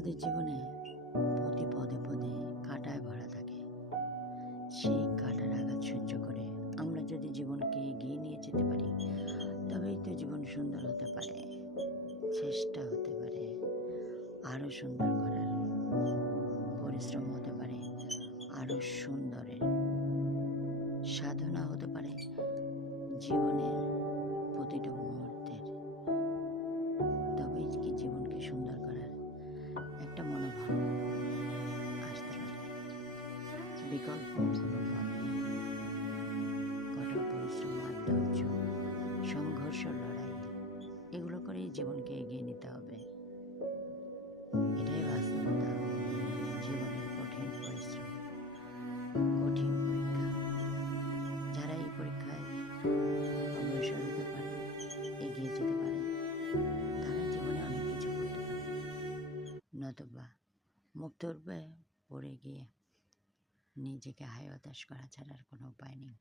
আমাদের জীবনে প্রতি পদে পদে কাঁটায় ভরা থাকে। সেই কাঁটার আঘাত সহ্য করে আমরা যদি জীবনকে এগিয়ে নিয়ে যেতে পারি, তবেই তো জীবন সুন্দর হতে পারে। চেষ্টা হতে পারে আরও সুন্দর করার, পরিশ্রম হতে পারে আরও সুন্দরের, সাধনা হতে পারে জীবনের প্রতিটা মুহূর্তের। তবেই কি জীবনকে সুন্দর করার একটা মনোভাব আসতে পারে। বিকল্প কোনো পথ নেই। কঠোর পরিশ্রম আর ধৈর্য, সংঘর্ষ, লড়াই, এগুলো করেই জীবনকে এগিয়ে নিতে হবে। এটাই বাস্তবতা। জীবনের কঠিন পরিশ্রম, কঠিন পরীক্ষা। যারা এই পরীক্ষায় অগ্রসর হতে পারে, এগিয়ে যেতে পারে, তারা জীবনে অনেক কিছু করতে পারে। নতুবা মুক্ত রূপে পড়ে গিয়ে নিজেকে হায় হতাশ করা ছাড়ার কোনো উপায় নেই।